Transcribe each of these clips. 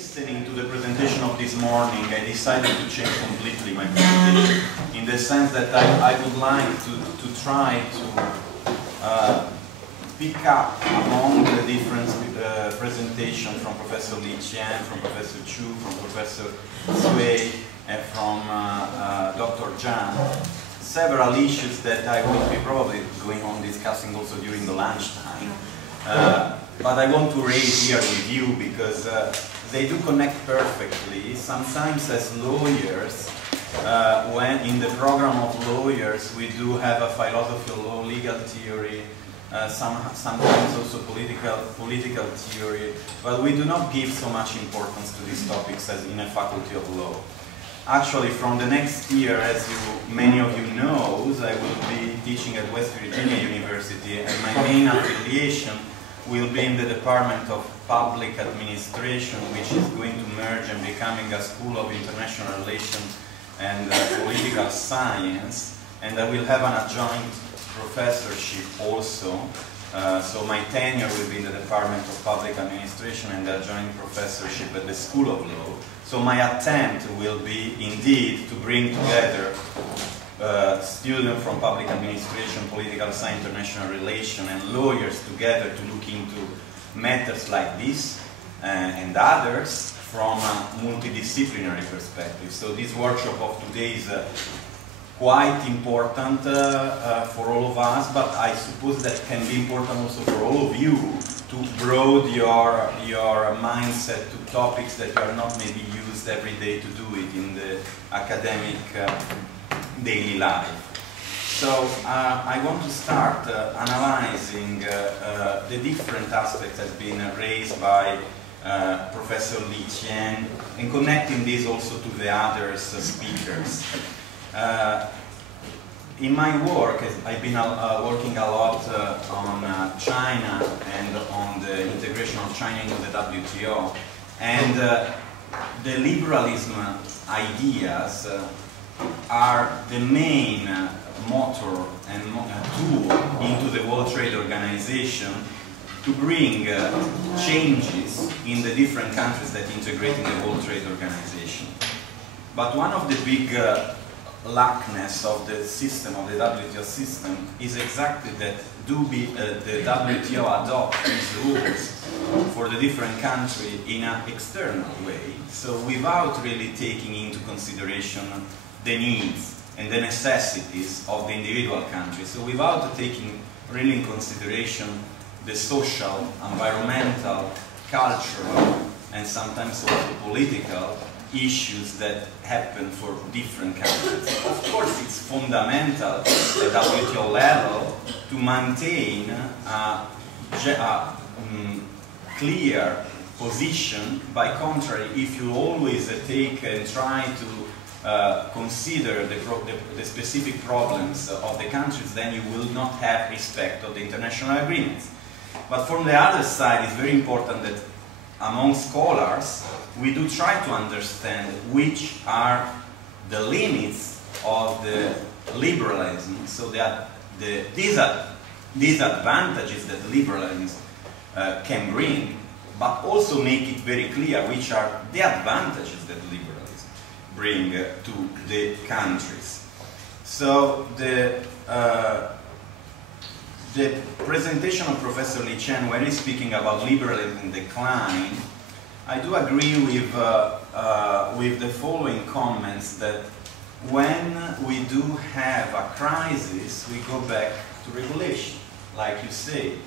listening to the presentation of this morning, I decided to change completely my presentation in the sense that I would like to try to pick up among the different presentations from Professor Li Qian, from Professor Chu, from Professor Sui, and from Dr. Zhang, several issues that I will be probably going on discussing also during the lunchtime. But I want to raise here with you because they do connect perfectly. Sometimes as lawyers, when in the program of lawyers we do have a philosophy of law, legal theory, sometimes also political theory, but we do not give so much importance to these topics as in a faculty of law. Actually, from the next year, as many of you know, I will be teaching at West Virginia University, and my main affiliation will be in the Department of Public Administration, which is going to merge and becoming a School of International Relations and Political Science, and I will have an adjunct professorship also. So my tenure will be in the Department of Public Administration and the adjoining professorship at the School of Law. So my attempt will be indeed to bring together students from public administration, political science, international relations, and lawyers together to look into matters like this and others from a multidisciplinary perspective. So this workshop of today is quite important for all of us, but I suppose that can be important also for all of you to broaden your mindset to topics that you are not maybe used every day to do it in the academic daily life. So I want to start analyzing the different aspects that have been raised by Professor Li Qian and connecting this also to the other speakers. In my work, I've been working a lot on China and on the integration of China into the WTO, and the liberalism ideas are the main motor and tool into the World Trade Organization to bring changes in the different countries that integrate in the World Trade Organization. But one of the big lackness of the system, of the WTO system, is exactly that the WTO adopt these rules for the different country in an external way, so without really taking into consideration the needs and the necessities of the individual country. So without taking really in consideration the social, environmental, cultural, and sometimes also political issues that happen for different countries. Of course, it's fundamental at the WTO level to maintain a clear position. By contrary, if you always take and try to consider the specific problems of the countries, then you will not have respect of the international agreements. But from the other side, it's very important that among scholars, we do try to understand which are the limits of the liberalism, so that these advantages that liberalism can bring, but also make it very clear which are the advantages that liberalism bring to the countries. So the presentation of Professor Li Qian, when he's speaking about liberalism decline, I do agree with the following comments, that when we do have a crisis, we go back to regulation, like you say,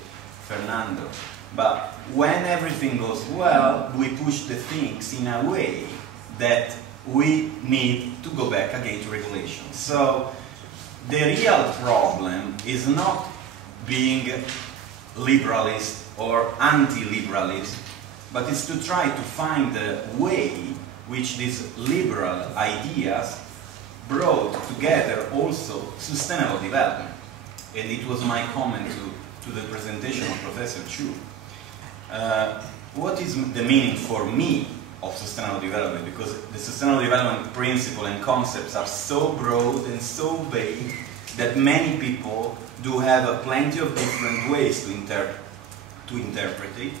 Fernando. But when everything goes well, we push the things in a way that we need to go back again to regulation. So the real problem is not being liberalist or anti-liberalist, but it's to try to find a way which these liberal ideas brought together also sustainable development. And it was my comment to the presentation of Professor Chu. What is the meaning for me of sustainable development? Because the sustainable development principle and concepts are so broad and so vague that many people do have plenty of different ways to interpret it.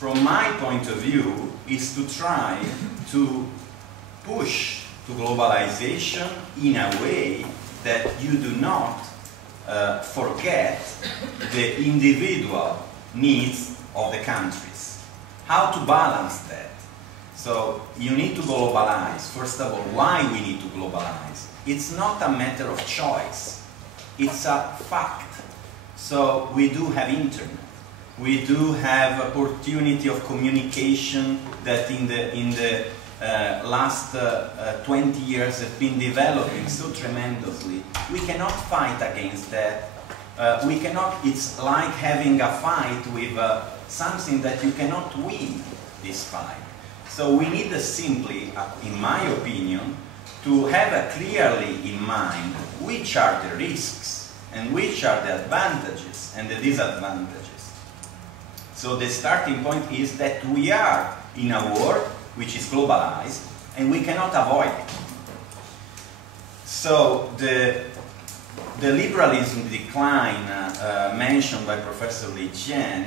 from my point of view, is to try to push to globalization in a way that you do not forget the individual needs of the countries. How to balance that? So you need to globalize. First of all, why we need to globalize? It's not a matter of choice. It's a fact. So we do have internet. We do have opportunity of communication that in the last 20 years have been developing so tremendously. We cannot fight against that. We cannot, it's like having a fight with something that you cannot win this fight. So we need simply, in my opinion, to have clearly in mind which are the risks and which are the advantages and the disadvantages. So the starting point is that we are in a world which is globalized and we cannot avoid it. So the liberalism decline mentioned by Professor LIBEAC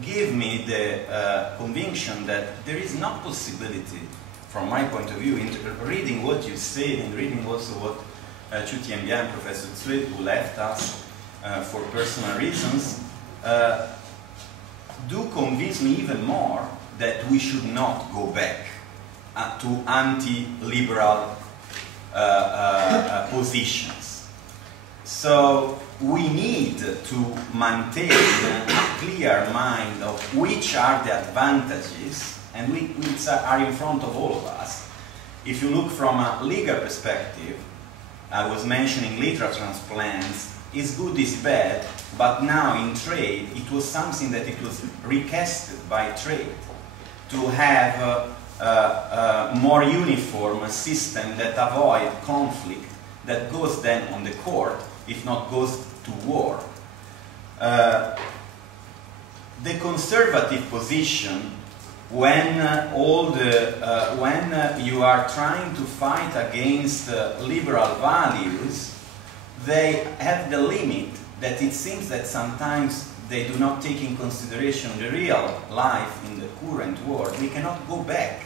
give me the conviction that there is no possibility, from my point of view, in reading what you said and reading also what Chu Tianbia and Professor Tsui, who left us for personal reasons, do convince me even more that we should not go back to anti-liberal positions. So we need to maintain a clear mind of which are the advantages and which are in front of all of us. If you look from a legal perspective, I was mentioning literal transplants, is good, is bad, but now in trade it was something that it was requested by trade to have a more uniform system that avoid conflict that goes then on the court, if not goes to war. The conservative position, when you are trying to fight against liberal values, they have the limit that it seems that sometimes they do not take in consideration the real life in the current world. We cannot go back.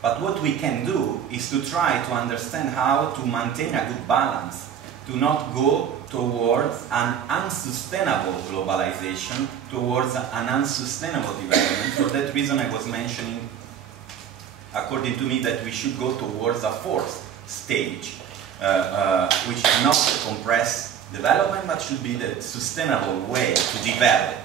But what we can do is to try to understand how to maintain a good balance, to not go towards an unsustainable globalization, towards an unsustainable development. For that reason I was mentioning, according to me, that we should go towards a fourth stage, which is not the compressed development, but should be the sustainable way to develop.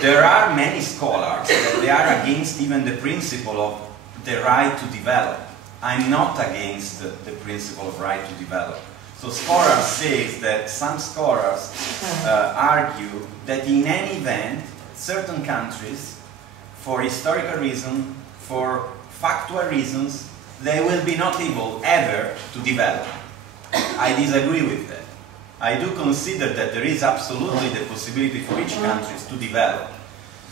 There are many scholars that they are against even the principle of the right to develop. I'm not against the principle of right to develop. So scholars say that some scholars argue that in any event, certain countries, for historical reasons, for factual reasons, they will be not able ever to develop. I disagree with that. I do consider that there is absolutely the possibility for each country to develop.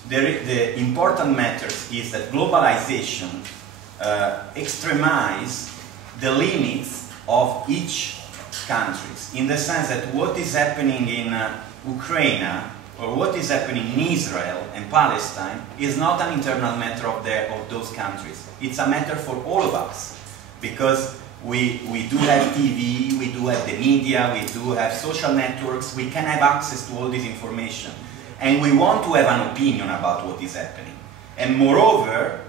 The important matter is that globalization extremize the limits of each country, in the sense that what is happening in Ukraine or what is happening in Israel and Palestine is not an internal matter of those countries. It's a matter for all of us, because we do have TV, we do have the media, we do have social networks, we can have access to all this information. And we want to have an opinion about what is happening. And moreover,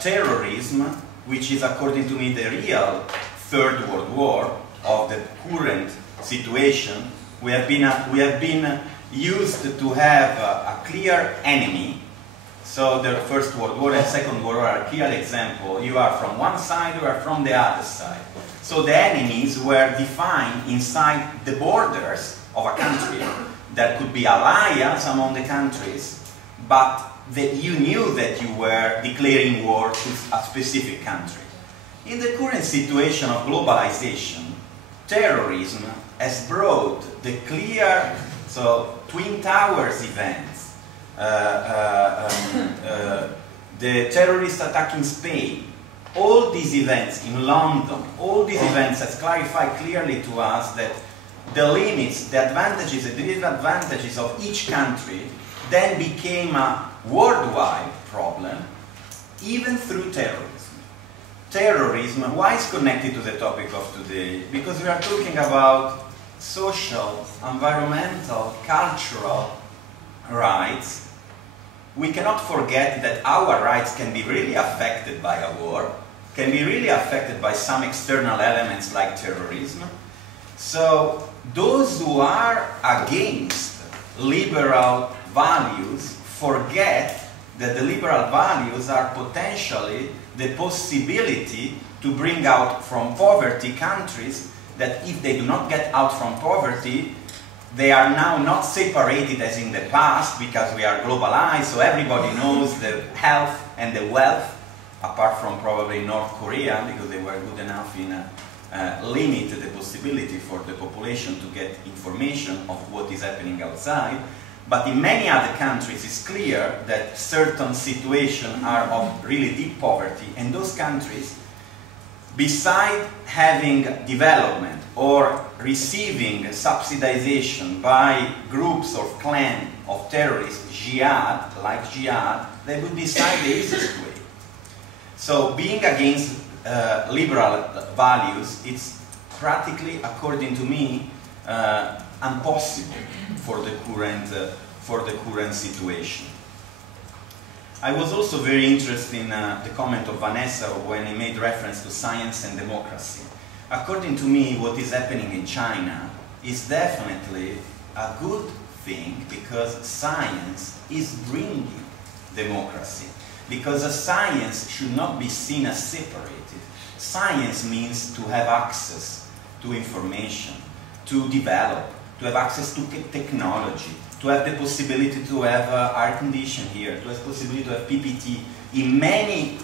terrorism, which is according to me the real Third World War of the current situation, we have been used to have a clear enemy. So the First World War and Second World War are a clear example. You are from one side, you are from the other side. So the enemies were defined inside the borders of a country. There could be alliance among the countries, but you knew that you were declaring war to a specific country. In the current situation of globalization, terrorism has brought the clear, so Twin Towers events, the terrorist attack in Spain, all these events in London, all these events has clarified clearly to us that the limits, the advantages and the disadvantages of each country then became a worldwide problem, even through terrorism. Terrorism, why is connected to the topic of today? Because we are talking about social, environmental, cultural rights. We cannot forget that our rights can be really affected by a war, can be really affected by some external elements like terrorism. So those who are against liberal values forget that the liberal values are potentially the possibility to bring out from poverty countries that if they do not get out from poverty, they are now not separated as in the past because we are globalized, so everybody knows the health and the wealth, apart from probably North Korea, because they were good enough in limit the possibility for the population to get information of what is happening outside. But in many other countries it's clear that certain situations are of really deep poverty, and those countries, beside having development or receiving subsidization by groups or clans of terrorists, jihad, like jihad, they would decide the easiest way. So being against liberal values, it's practically, according to me, impossible for the current situation. I was also very interested in the comment of Vanessa when he made reference to science and democracy. According to me, what is happening in China is definitely a good thing, because science is bringing democracy. Because a science should not be seen as separated. Science means to have access to information, to develop, to have access to technology, to have the possibility to have air condition here, to have the possibility to have PPT. In many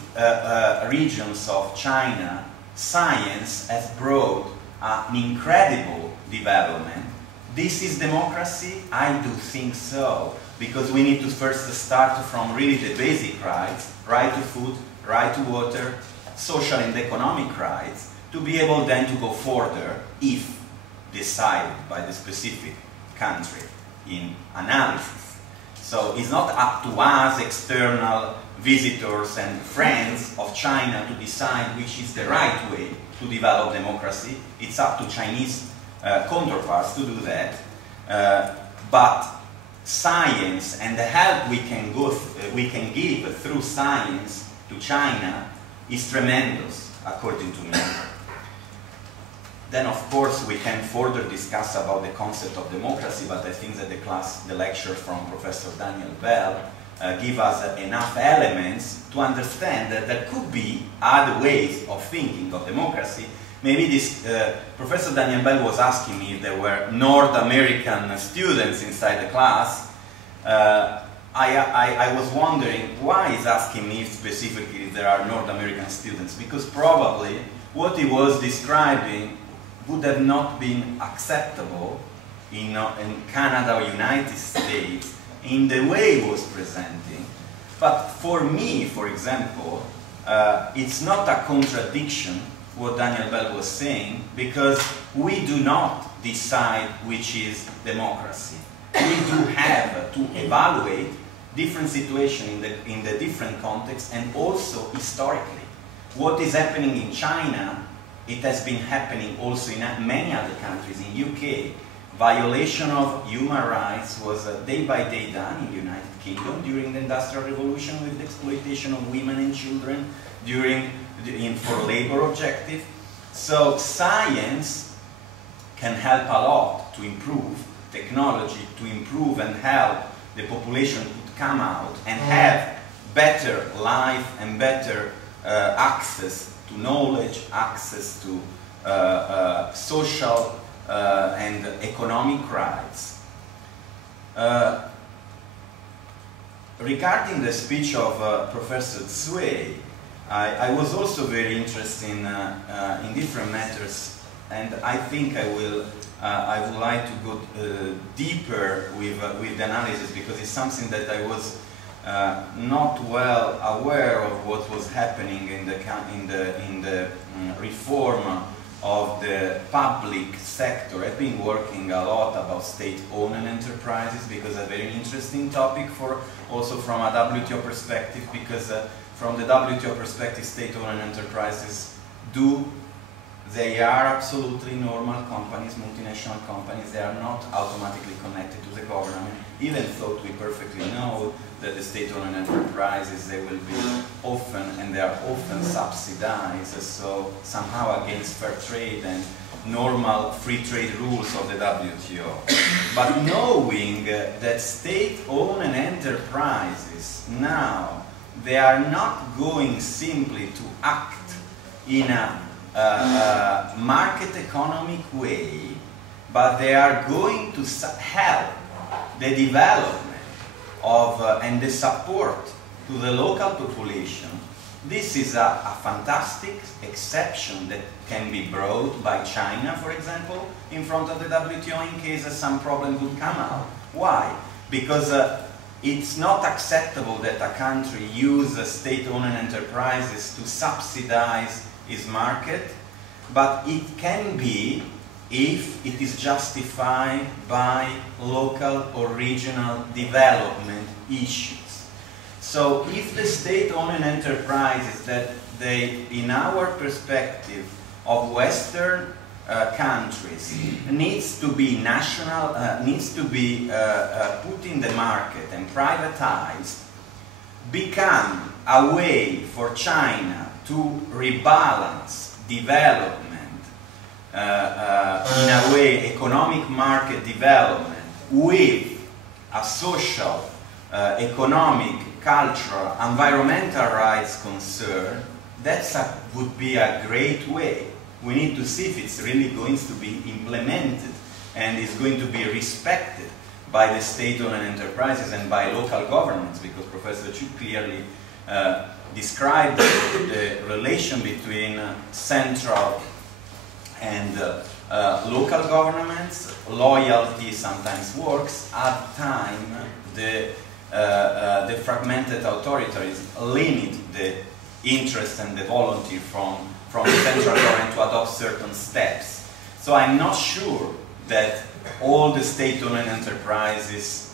regions of China, science has brought an incredible development. This is democracy? I do think so, because we need to first start from really the basic rights, right to food, right to water, social and economic rights, to be able then to go further if decided by the specific country in analysis. So it's not up to us, external visitors and friends of China, to decide which is the right way to develop democracy. It's up to Chinese counterparts to do that. But science and the help we can give through science to China is tremendous, according to me. Then, of course, we can further discuss about the concept of democracy, but I think that the lecture from Professor Daniel Bell give us enough elements to understand that there could be other ways of thinking of democracy. Maybe this Professor Daniel Bell was asking me if there were North American students inside the class. I was wondering why he's asking me specifically if there are North American students, because probably what he was describing would have not been acceptable in Canada or United States in the way he was presenting. But for me, for example, it's not a contradiction what Daniel Bell was saying, because we do not decide which is democracy. We do have to evaluate different situations in the different contexts, and also historically. What is happening in China, it has been happening also in many other countries. In UK, violation of human rights was day-by-day done in the United Kingdom during the Industrial Revolution, with the exploitation of women and children for labor objective. So science can help a lot to improve technology, to improve and help the population to come out and have better life and better access to knowledge, access to social and economic rights. Regarding the speech of Professor Cui, I was also very interested in different matters, and I think I would like to go deeper with the analysis, because it's something that I was not well aware of what was happening in the reform of the public sector. I've been working a lot about state-owned enterprises because a very interesting topic also from a WTO perspective, because from the WTO perspective, state-owned enterprises they are absolutely normal companies, multinational companies. They are not automatically connected to the government, even though we perfectly know that the state-owned enterprises, they will be often, and they are often subsidized, so somehow against fair trade and normal free trade rules of the WTO. But knowing that state-owned enterprises now, they are not going simply to act in a market economic way, but they are going to help the development of and the support to the local population. This is a fantastic exception that can be brought by China, for example, in front of the WTO in case some problem would come out. Why? Because it's not acceptable that a country uses state-owned enterprises to subsidize its market, but it can be if it is justified by local or regional development issues. So if the state-owned enterprises that they, in our perspective of Western countries, needs to be national, needs to be put in the market and privatized, become a way for China to rebalance development, in a way economic market development with a social, economic, cultural, environmental rights concern, that would be a great way. We need to see if it's really going to be implemented and is going to be respected by the state-owned enterprises and by local governments, because Professor Chu clearly described the relation between central and local governments. Loyalty sometimes works. At time, the fragmented authorities limit the interest and the volunteer from the central government to adopt certain steps. So I'm not sure that all the state-owned enterprises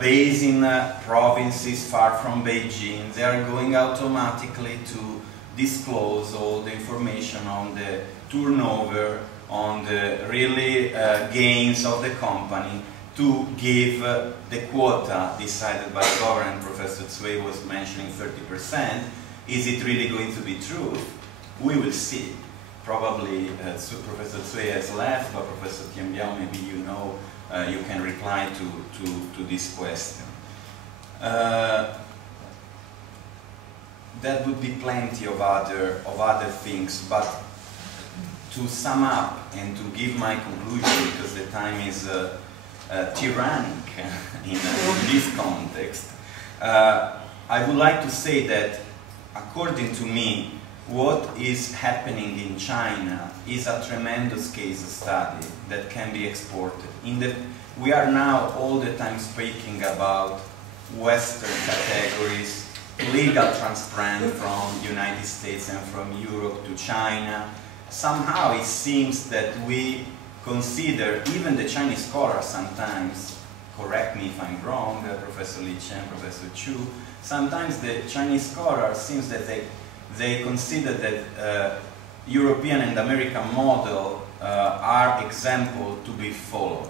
based in provinces far from Beijing, they are going automatically to disclose all the information on the turnover, on the really gains of the company, to give the quota decided by the government. Professor Cui was mentioning 30%. Is it really going to be true? We will see. Probably Professor Cui has left, but Professor Tianbiao, maybe you know, you can reply to this question. There would be plenty of other things, but to sum up and to give my conclusion, because the time is tyrannic in this context, I would like to say that, according to me, what is happening in China is a tremendous case study that can be exported. We are now all the time speaking about Western categories, legal transparent from United States and from Europe to China. Somehow it seems that we consider, even the Chinese scholars sometimes, correct me if I'm wrong, Professor Li Chen, Professor Chu, sometimes the Chinese scholars seems that they consider that European and American model are example to be followed.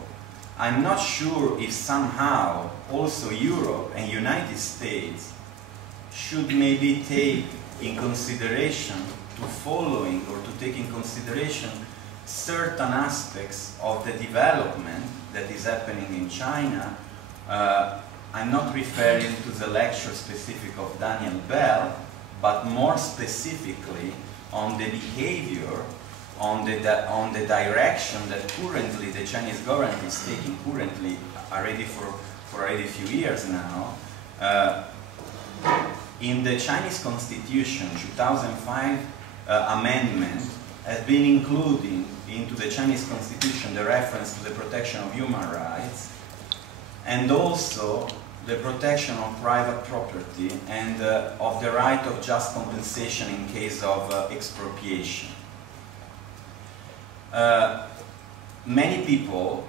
I'm not sure if somehow also Europe and United States should maybe take in consideration take in consideration certain aspects of the development that is happening in China. I'm not referring to the lecture specific of Daniel Bell, but more specifically on the behavior, on the direction that currently the Chinese government is taking already for already a few years now. In the Chinese Constitution, 2005 amendment has been including into the Chinese Constitution the reference to the protection of human rights and also the protection of private property and of the right of just compensation in case of expropriation. many people,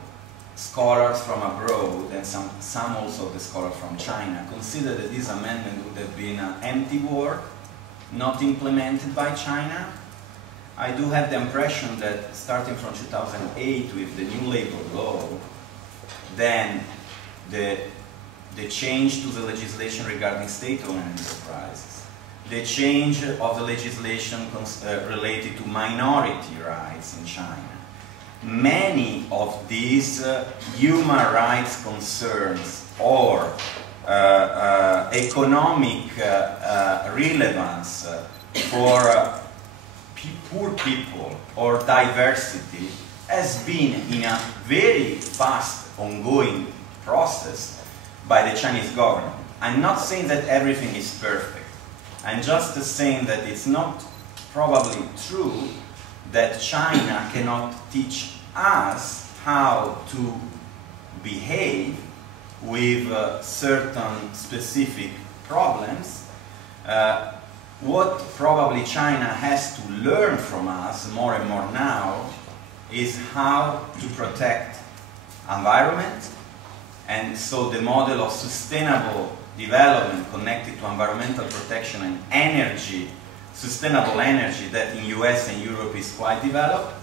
scholars from abroad and some also the scholars from China, consider that this amendment would have been an empty word, not implemented by China. I do have the impression that starting from 2008 with the new labor law, then the change to the legislation regarding state-owned enterprises, the change of the legislation related to minority rights in China. Many of these human rights concerns or economic relevance for poor people or diversity has been in a very fast ongoing process by the Chinese government. I'm not saying that everything is perfect. I'm just saying that it's not probably true that China cannot teach us how to behave with certain specific problems. What probably China has to learn from us more and more now is how to protect environment, and so the model of sustainable development connected to environmental protection and energy, sustainable energy that in US and Europe is quite developed,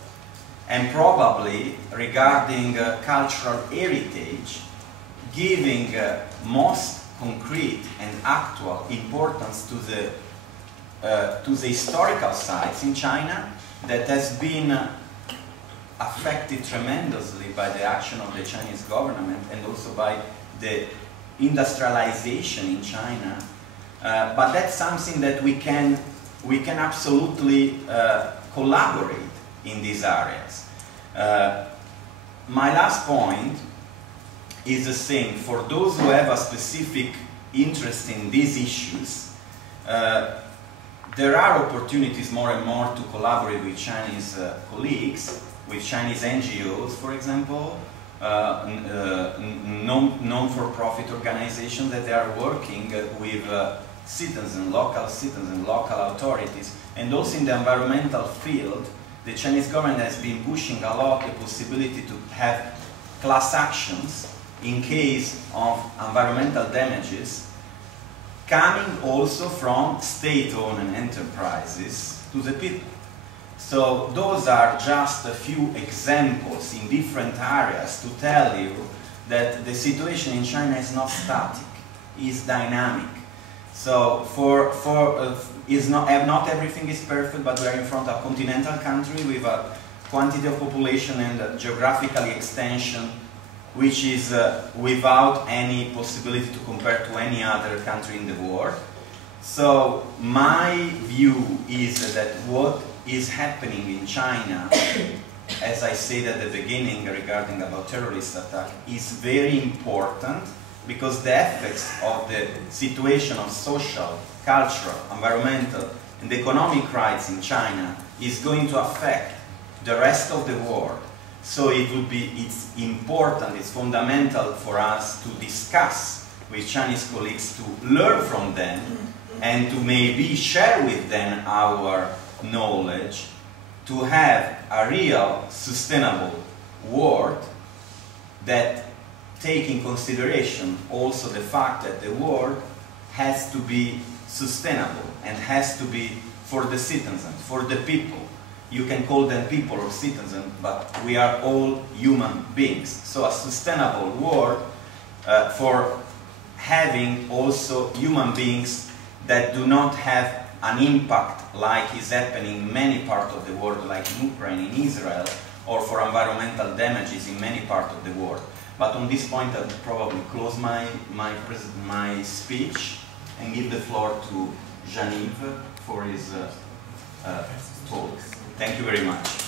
and probably regarding cultural heritage, giving most concrete and actual importance to the historical sites in China that has been affected tremendously by the action of the Chinese government and also by the industrialization in China. But that's something that we can absolutely collaborate in these areas. My last point is the same. For those who have a specific interest in these issues, there are opportunities more and more to collaborate with Chinese colleagues, with Chinese NGOs, for example, non-for-profit organizations that they are working with citizens, local authorities, and also in the environmental field. The Chinese government has been pushing a lot the possibility to have class actions in case of environmental damages, coming also from state-owned enterprises to the people. So those are just a few examples in different areas to tell you that the situation in China is not static, it's dynamic. So not everything is perfect, but we are in front of a continental country with a quantity of population and geographical extension which is without any possibility to compare to any other country in the world. So my view is that what is happening in China, as I said at the beginning regarding about terrorist attack, is very important because the effects of the situation of social, cultural, environmental and economic rights in China is going to affect the rest of the world. So it's important, it's fundamental for us to discuss with Chinese colleagues, to learn from them and to maybe share with them our knowledge, to have a real sustainable world that take in consideration also the fact that the world has to be sustainable and has to be for the citizens, for the people. You can call them people or citizens, but we are all human beings. So a sustainable world for having also human beings that do not have an impact like is happening in many parts of the world, like in Ukraine, in Israel, or for environmental damages in many parts of the world. But on this point, I'll probably close my speech and give the floor to Jean-Yves for his talk. Thank you very much.